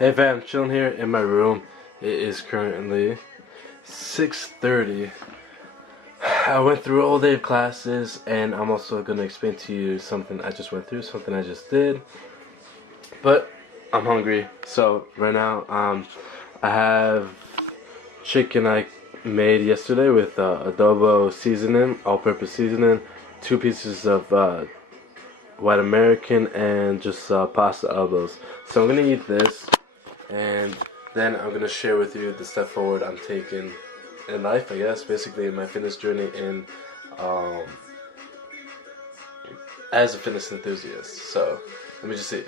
Hey fam, chilling here in my room. It is currently 6:30. I went through all day of classes, and I'm also gonna explain to you something I just went through, something I just did. But I'm hungry, so right now I have chicken I made yesterday with adobo seasoning, all-purpose seasoning, 2 pieces of white American, and just pasta elbows. So I'm gonna eat this. And then I'm going to share with you the step forward I'm taking in life, I guess. Basically, in my fitness journey um, as a fitness enthusiast. So, let me just see.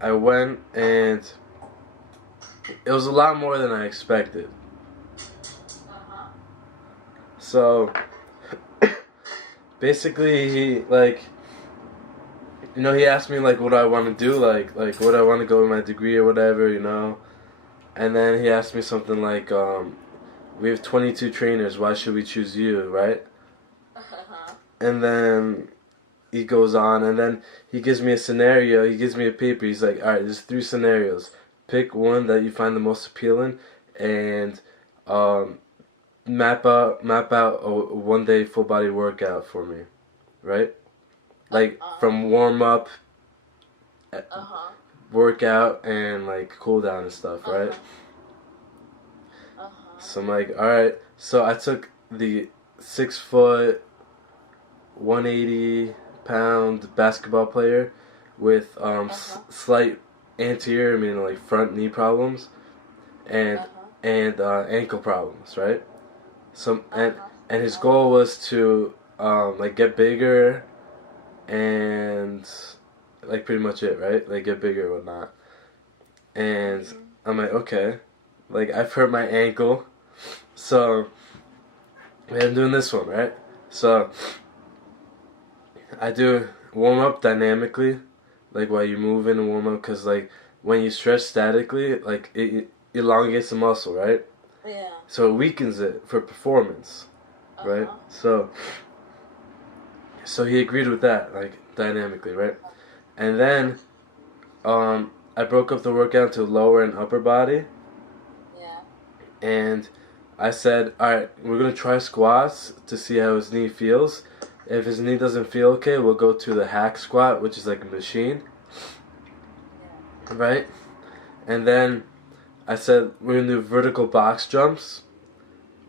I went and it was a lot more than I expected. So, basically, he asked me, what I want to do, like what I want to go with my degree or whatever. And then he asked me something like, we have 22 trainers, why should we choose you, right? And then he goes on, and then he gives me a scenario, he gives me a paper, he's like, alright, there's 3 scenarios. Pick one that you find the most appealing, and map out a 1-day full body workout for me, right? Like, from warm up, workout, and cool down and stuff, right? So I'm like, alright. So I took the 6 foot, 180-pound basketball player with slight anterior, front knee problems, and ankle problems, right? So and his goal was to get bigger and pretty much it, right? Get bigger or whatnot. And I'm like, okay. I've hurt my ankle, so I'm doing this one, right? So I do warm up dynamically, while you move in and warm up, because when you stretch statically, it elongates the muscle, right? Yeah. So it weakens it for performance, right? So he agreed with that, dynamically, right? And then I broke up the workout into lower and upper body. Yeah. And I said, alright, we're going to try squats to see how his knee feels. If his knee doesn't feel okay, we'll go to the hack squat, which is like a machine. Yeah. Right? And then I said, we're going to do vertical box jumps,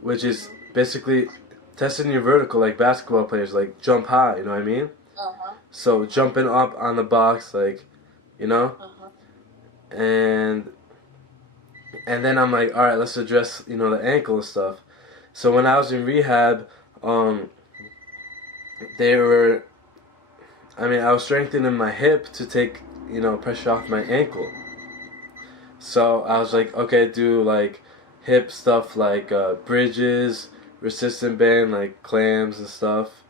which is basically testing your vertical like basketball players, jump high, you know what I mean? So jumping up on the box, and then I'm like, alright, let's address, the ankle and stuff. So when I was in rehab, I was strengthening my hip to take, pressure off my ankle. So I was like, okay, do hip stuff bridges, resistant band, clams and stuff,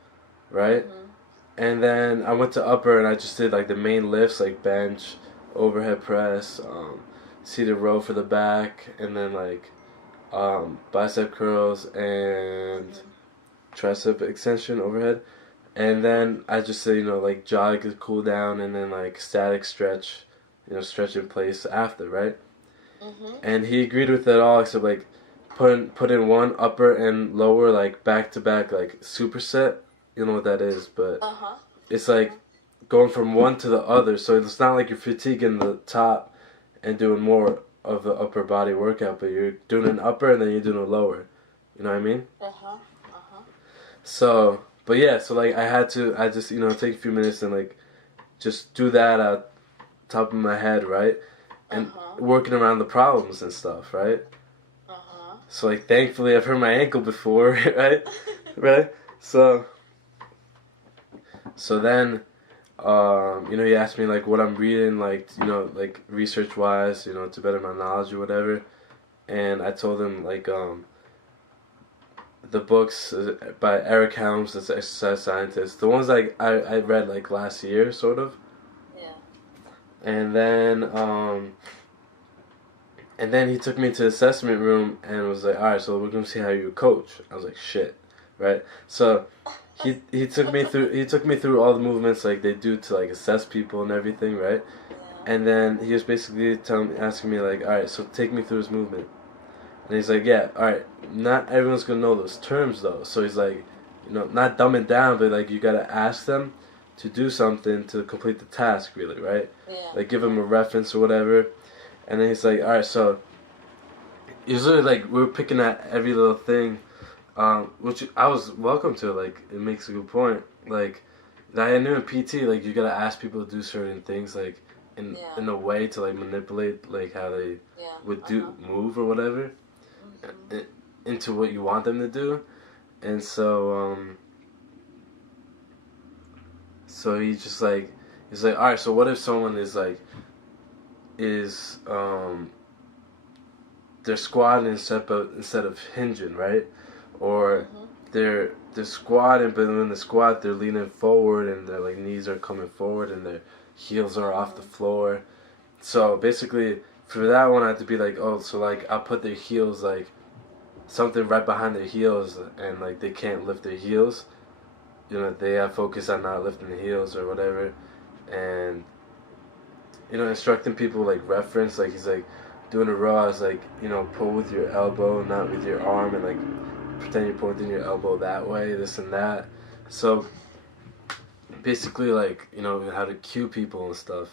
right? And then I went to upper and I just did the main lifts, bench, overhead press, seated row for the back, and then bicep curls and tricep extension overhead. And then I just said, jog, cool down, and then static stretch, stretch in place after, right? And he agreed with it all, except put in one upper and lower back to back superset. You know what that is, but it's going from one to the other, so it's not you're fatiguing the top and doing more of the upper body workout, but you're doing an upper and then you're doing a lower. You know what I mean? So, but yeah, so I just take a few minutes and just do that at top of my head, right? And working around the problems and stuff, right? So thankfully I've hurt my ankle before, right? Right? So then he asked me what I'm reading, research wise, to better my knowledge or whatever. And I told him the books by Eric Helms, that's an exercise scientist. The ones I read last year, sort of. Yeah. And then he took me to the assessment room and was like, alright, so we're gonna see how you coach. I was like, shit, right? So he took me through all the movements they do to assess people and everything, right? Yeah. And then he was basically asking me like, all right, so take me through his movement. And he's like, yeah, all right, not everyone's gonna know those terms though. So he's like, not dumb it down, but like you gotta ask them to do something to complete the task, really, right? Yeah. Like give them a reference or whatever. And then he's like, all right, so usually like we were picking at every little thing, which I was welcome to. Like it makes a good point. Like I knew in PT, like you gotta ask people to do certain things, like in a way to like manipulate like how they would move or whatever into what you want them to do. And so so he's like, all right, so what if someone is they're squatting instead of hinging, right? Or they're squatting, but when they squat, they're leaning forward and their like knees are coming forward and their heels are off the floor. So basically, for that one, I had to be like, oh, so like I'll put their heels like something right behind their heels, and like they can't lift their heels. They have focus on not lifting the heels or whatever, and instructing people like reference, like he's like doing a row. I was like, pull with your elbow, not with your arm, and like pretend you're pointing your elbow that way, this and that. So basically, like how to cue people and stuff,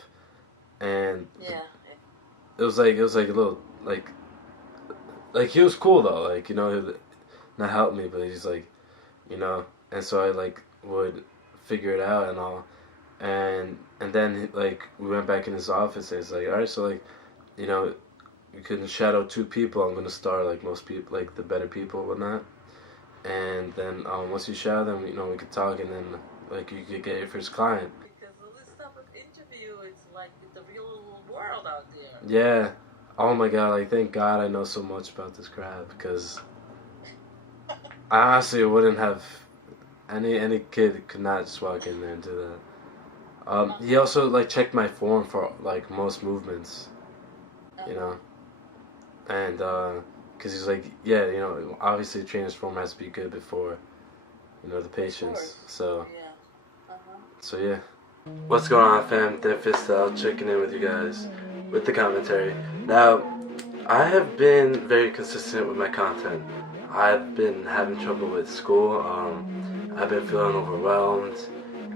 and it was like a little like he was cool though, like he not help me, but he's like, and so I like would figure it out and all, and then like we went back in his office and it's like, all right, so like you can shadow 2 people. I'm gonna start like most people, like the better people, whatnot, and then once you shadow them, we could talk, and then like you could get your first client. Because of this type of interview, it's like the real world out there. Yeah. Oh my God! Like thank God I know so much about this crap, because I honestly wouldn't have. Any kid could not just walk in there and do that. He also like checked my form for like most movements, and because he's like, yeah, obviously the trainer's form has to be good before, the patients. So, so yeah. What's going on, fam? Fitstyle checking in with you guys with the commentary. Now, I have been very consistent with my content. I've been having trouble with school. I've been feeling overwhelmed,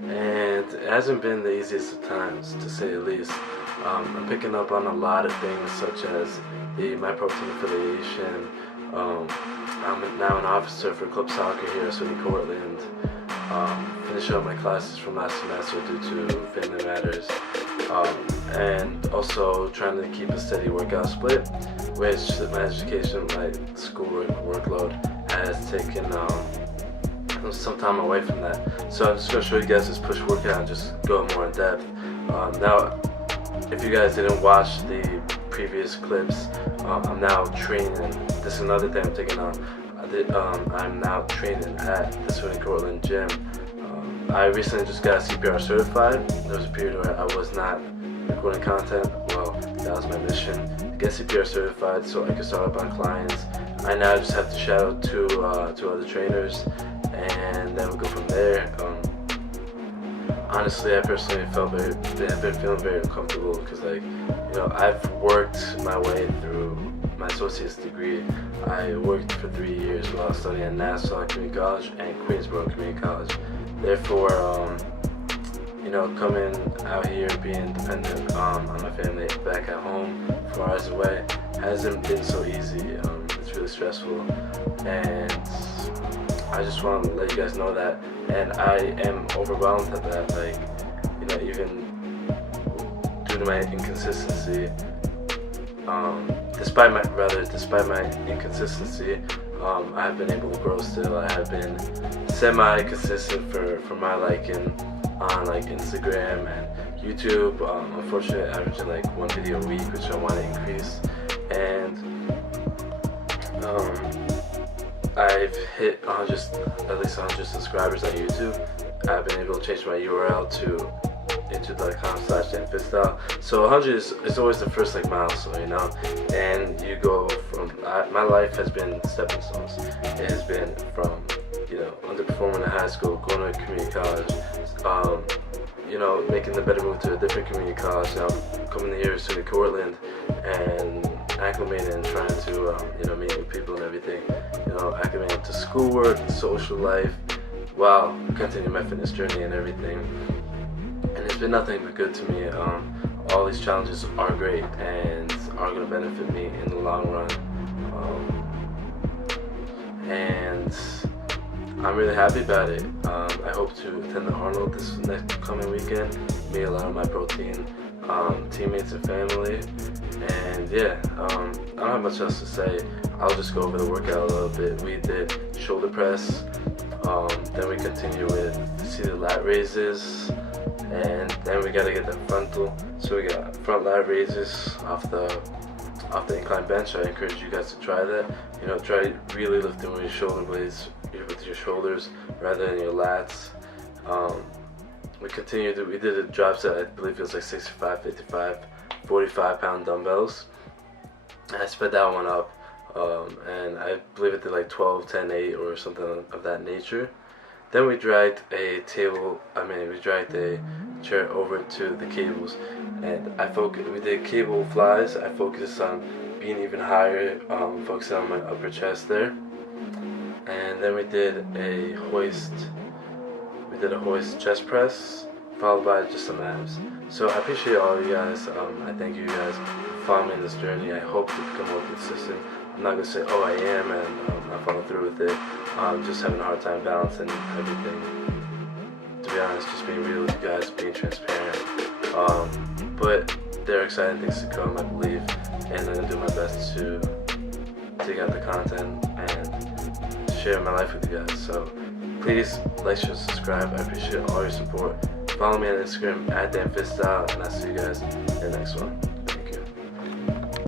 and it hasn't been the easiest of times, to say the least. I'm picking up on a lot of things, such as my protein affiliation. I'm now an officer for club soccer here at Suny, Cortland. Finishing up my classes from last semester due to family matters. And also trying to keep a steady workout split, which my education, my schoolwork workload has taken some time away from that. So I'm just going to show you guys this push workout and just go more in depth. Now, if you guys didn't watch the previous clips, I'm now training. This is another thing I'm taking on. I'm now training at the Suny Cortland gym. I recently just got CPR certified. There was a period where I was not recording content. Well, that was my mission, to get CPR certified so I could start up on clients. I now just have to shadow two other trainers, and then we'll go from there. Honestly, I personally have been feeling very uncomfortable because, like, I've worked my way through my associate's degree. I worked for 3 years while studying at Nassau Community College and Queensborough Community College. Therefore, coming out here and being dependent on my family back at home 4 hours away hasn't been so easy. It's really stressful, and I just want to let you guys know that. And I am overwhelmed at that. Like, even due to my inconsistency, despite my inconsistency, I've been able to grow still. I have been semi-consistent for my liking on like Instagram and YouTube. Unfortunately, averaging like 1 video a week, which I want to increase. And I've hit at least 100 subscribers on YouTube. I've been able to change my URL to intrigue.com/Fitstyle. So 100 is always the first like milestone, and you go from, my life has been stepping stones. It has been from, underperforming in high school, going to community college, making the better move to a different community college. Now, coming here to Suny, Cortland, and acclimating and trying to, meet new people and everything. Acclimating to schoolwork, social life, while continuing my fitness journey and everything. And it's been nothing but good to me. All these challenges are great and are going to benefit me in the long run. And I'm really happy about it. I hope to attend the Arnold this next coming weekend, meet a lot of my protein teammates and family. And yeah, I don't have much else to say. I'll just go over the workout a little bit. We did shoulder press, then we continue with seated lat raises, and then we gotta get the frontal. So we got front lat raises off the incline bench. I encourage you guys to try that. Try really lifting with your shoulder blades, with your shoulders rather than your lats. We did a drop set. I believe it was like 65, 55, 45-pound dumbbells. I sped that one up, and I believe it did like 12, 10, 8 or something of that nature. Then we dragged a chair over to the cables, and we did cable flies. I focused on being even higher, focusing on my upper chest there. And then we did a hoist chest press, followed by just some abs. So I appreciate all of you guys. I thank you guys for following me in this journey. I hope to become more consistent. I'm not gonna say, I am, and I'm not following through with it. I'm just having a hard time balancing everything. To be honest, just being real with you guys, being transparent. But there are exciting things to come, I believe, and I'm gonna do my best to dig out the content and share my life with you guys. So please like, share, subscribe. I appreciate all your support. Follow me on Instagram @Fitstyle, and I'll see you guys in the next one.